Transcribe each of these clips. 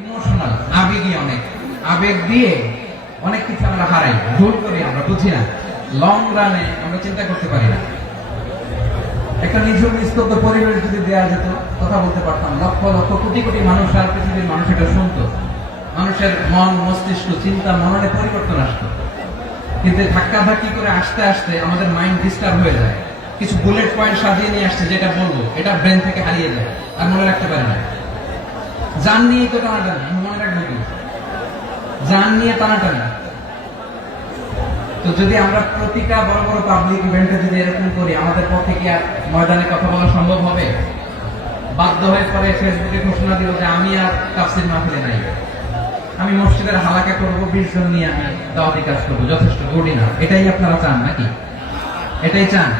Emotional, আবেগী, অনেক আবেগ দিয়ে অনেক কিছু আমরা হারাই, ভুল করি, আমরা বুঝি না, লং রানে আমরা চিন্তা করতে পারি না। একটা নিঝুম নিস্তব্ধ পরিবেশ যদি দেওয়া যেত, কথা বলতে পারতাম, লক্ষ লক্ষ কোটি কোটি মানুষ আর পৃথিবীর মানুষ এটা শুনতো, মানুষের মন মস্তিষ্ক চিন্তা মননে পরিবর্তন আসতো। কিন্তু ধাক্কাধাক্কি করে আসতে আসতে আমাদের মাইন্ড ডিস্টার্ব হয়ে যায়। কিছু বুলেট পয়েন্ট সাজিয়ে নিয়ে আসছে, যেটা বলবো এটা ব্রেন থেকে হারিয়ে যায়, আর মনে রাখতে পারে না। জান নিয়ে তো টানাটানি, মনে রাখবো কি, জান নিয়ে টানাটানি। তো যদি আমরা প্রতিটা বড় বড় পাবলিক ইভেন্টে যদি এরকম করি, আমাদের পক্ষে কি আর ময়দানে কথা বলা সম্ভব হবে? বাধ্য হয়ে পরে ফেসবুকে ঘোষণা দিল যে আমি আর তাফসীর মাহফিলে নাই, আমি মসজিদের হালাকা করবো, 20 জন নিয়ে আমি দাওয়াতি কাজ করবো, যথেষ্ট গুড না? এটাই আপনারা চান নাকি? এটাই চান?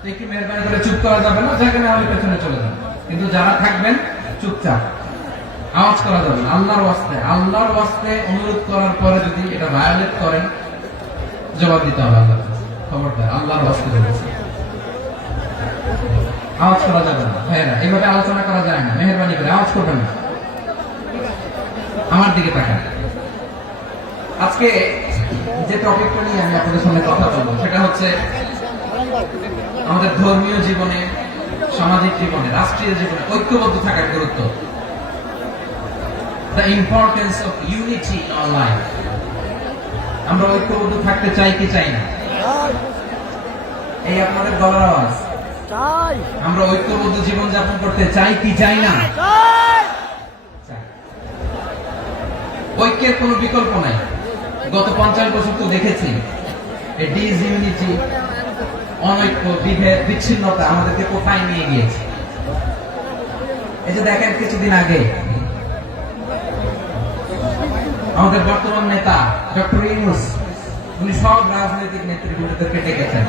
তো একটু মেহরবানি করে চুপ করা যাবে না, জায়গা না হলে পেছনে চলে যান। কিন্তু যারা থাকবেন চুপচাপ, আওয়াজ করা যাবে না। আল্লাহর ওয়াস্তে অনুরোধ করার পরে যদি এটা ভায়োলেট করেন, জবাব দিতে হবে আল্লাহর কাছে। খবরদার, আল্লাহর ওয়াস্তে বলেছে, আওয়াজ করা যাবে না। ভাইয়েরা, এইভাবে আলোচনা করা যায় না, মেহরবানি করে আওয়াজ করবেন না। আমার দিকে তাকান। আজকে যে টপিকটা নিয়ে আমি আপনাদের সামনে কথা বলবো, সেটা হচ্ছে আমাদের ধর্মীয় জীবনে, সামাজিক জীবনে, রাষ্ট্রীয় জীবনে ঐক্যবদ্ধ থাকার গুরুত্ব। The importance of unity in our life. আমরা ঐক্যবদ্ধ থাকতে চাই কি চাই না? এই আপনাদের গলার আওয়াজ। চাই। আমরা ঐক্যবদ্ধ জীবন যাপন করতে চাই কি চাই না? চাই। ঐক্যের কোনো বিকল্প নাই। গত 50 বছর তো দেখেছি এই ডিসইউনিটি, অনৈক্য, বিভেদ, বিচ্ছিন্নতা আমাদেরকে কোথায় নিয়ে গিয়েছে। এই যে দেখেন, কিছুদিন আগে আমাদের বর্তমান নেতা ডক্টর ইউনূস, উনি সব রাজনৈতিক নেতৃবৃন্দদেরকে ডেকেছেন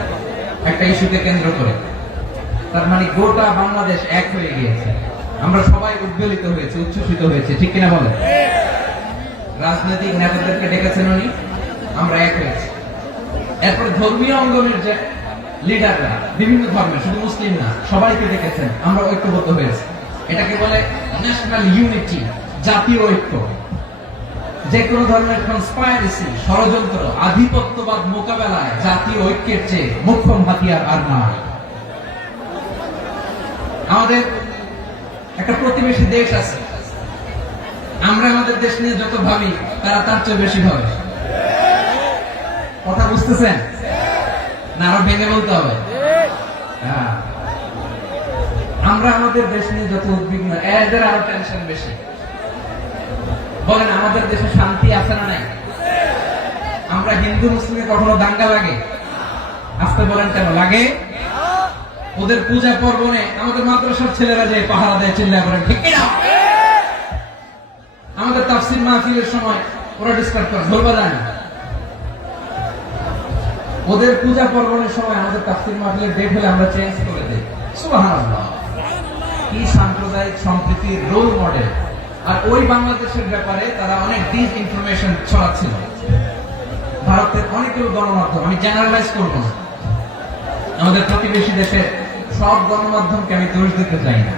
একটা ইস্যুকে কেন্দ্র করে। তার মানে গোটা বাংলাদেশ এক হয়ে গিয়েছে। আমরা সবাই উদ্বেলিত হয়েছে, উচ্ছ্বসিত হয়েছে, ঠিক কিনা বলেন? রাজনৈতিক নেতাদেরকে ডেকেছেন উনি, আমরা এক হয়েছি। এরপর ধর্মীয় অঙ্গনের যে লিডাররা, বিভিন্ন ধর্মের, শুধু মুসলিম না, সবাইকে ডেকেছেন, আমরা ঐক্যবদ্ধ হয়েছি। এটাকে বলে ন্যাশনাল ইউনিটি, জাতীয় ঐক্য। যে কোনো ধরনের কনস্পাইরেসি, ষড়যন্ত্র, আধিপত্যবাদ মোকাবেলায় জাতীয় ঐক্যের চেয়ে মোক্ষম হাতিয়ার আর নাই। আমাদের একটা প্রতিবেশী দেশ আছে, আমরা আমাদের দেশ নিয়ে যত ভাবি, তারা তার চেয়ে বেশি ভাবে। কথা বুঝতেছেন না? আরো ভেঙে বলতে হবে। হ্যাঁ, আমরা আমাদের দেশ নিয়ে যত উদ্বিগ্ন, এদের আরো টেনশন বেশি। বলেন, আমাদের দেশে শান্তি আছে না নাই? আমরা হিন্দু মুসলিমে কখনো দাঙ্গা লাগে? আসতে বলেন, কেন লাগে? ওদের পূজা পার্বণে আমাদের মাদ্রাসার ছেলেরা যে পাহারা দেয়, চিল্লায় বলেন ঠিক কিনা? আমাদের তাফসীর মাহফিলের সময় ওরা ডিস্টার্ব করে, ঢোল বাজায় না। ওদের পূজা পার্বণের সময় আমাদের তাফসীর মাহফিলের ডেট হলে আমরা চেঞ্জ করে দেই। সুবহানাল্লাহ, কি সাম্প্রদায়িক সম্প্রীতির রোল মডেল। আর ওই বাংলাদেশের ব্যাপারে তারা অনেক ডিসইনফরমেশন ছড়াচ্ছিল। ভারতের অনেকগুলো গণমাধ্যম, আমি জেনারেলাইজ করব না, আমাদের প্রতিবেশী দেশের সব গণমাধ্যমকে আমি দোষ দিতে চাই না,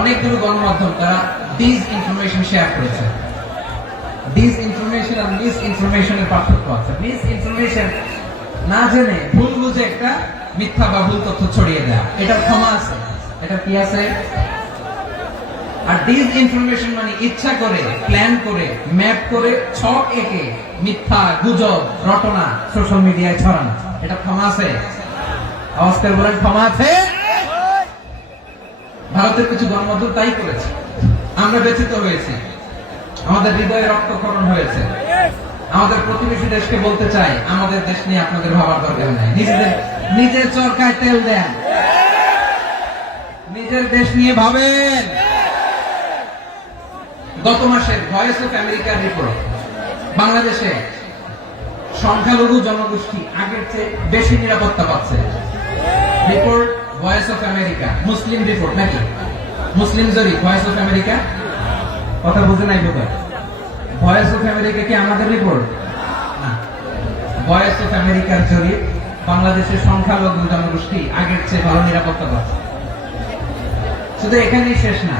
অনেকগুলো গণমাধ্যম তারা ডিসইনফরমেশন শেয়ার করেছে। ডিসইনফরমেশন আর মিসইনফরমেশনের পার্থক্য আছে। মিসইনফরমেশন না জেনে ভুল বুঝে একটা মিথ্যা বা ভুল তথ্য ছড়িয়ে দেয়া, এটার ক্ষমা আছে, এটা কি আছে? আর ডিসইনফরমেশন মানে ইচ্ছা করে, প্ল্যান করে, ম্যাপ করে, ছক এঁকে মিথ্যা, গুজব, রটনা সোশ্যাল মিডিয়ায় ছড়ানো, এটা ক্ষমা আছে? আওয়াজ করে বলেন, ক্ষমা আছে? ভারতের কিছু গণমাধ্যম তাই করেছে, আমরা ব্যথিত হয়েছি, আমাদের হৃদয়ে রক্তক্ষরণ হয়েছে। আমাদের প্রতিবেশী দেশকে বলতে চাই, আমাদের দেশ নিয়ে আপনাদের ভাবার দরকার নাই, নিজের চরকায় তেল দেন, নিজের দেশ নিয়ে ভাবেন। গত মাসের ভয়েস অফ আমেরিকার রিপোর্ট, বাংলাদেশে সংখ্যালঘু জনগোষ্ঠী আগের চেয়ে বেশি নিরাপত্তা পাচ্ছে। Report voice of America, Muslim report নাকি? মুসলিম জরিপ, ভয়েস অফ আমেরিকা। কথা বুঝে নাই বোধ হয়। ভয়েস অফ আমেরিকা কি আমাদের রিপোর্ট না? ভয়েস অফ আমেরিকার জরিপ, বাংলাদেশের সংখ্যালঘু জনগোষ্ঠী আগের চেয়ে ভালো নিরাপত্তা পাচ্ছে। শুধু এখানেই শেষ না,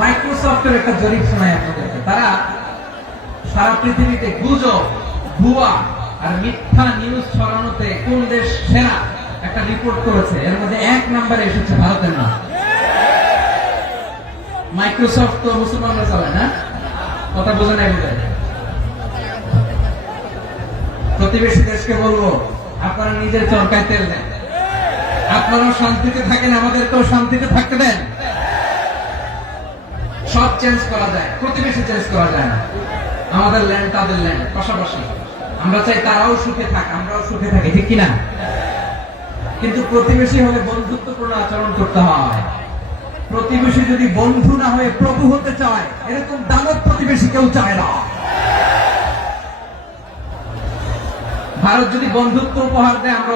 মাইক্রোসফটের একটা জরিপ শোনায় আপনাদেরকে। তারা সারা পৃথিবীতে গুজব, ভুয়া আর মিথ্যা নিউজ ছড়ানোতে কোন দেশ সেরা একটা রিপোর্ট করেছে। এর মধ্যে 1 নম্বরে এসেছে ভারতের নাম। মাইক্রোসফট তো মুসলমানরা চালায় না, কথা বোঝে নাই বোধ। প্রতিবেশী দেশকে বলবো, আপনারা নিজের চরকায় তেল দেন, আপনারাও শান্তিতে থাকেন, আমাদেরকেও শান্তিতে থাকতে দেন। সব চেঞ্জ করা যায়, প্রতিবেশী চেঞ্জ করা যায় না। আমাদের ল্যান্ড তাদের ল্যান্ড, পাশাপাশি। আমরা চাই তারাও সুখে থাক, আমরাও সুখে থাকি, ঠিক কিনা? কিন্তু প্রতিবেশী হলে বন্ধুত্বপূর্ণ আচরণ করতে হয়। প্রতিবেশী যদি বন্ধু না হয়ে প্রভু হতে চায়, এরকম দানব প্রতিবেশী কেউ চায় না। ভারত যদি বন্ধুত্ব উপহার দেয়, আমরা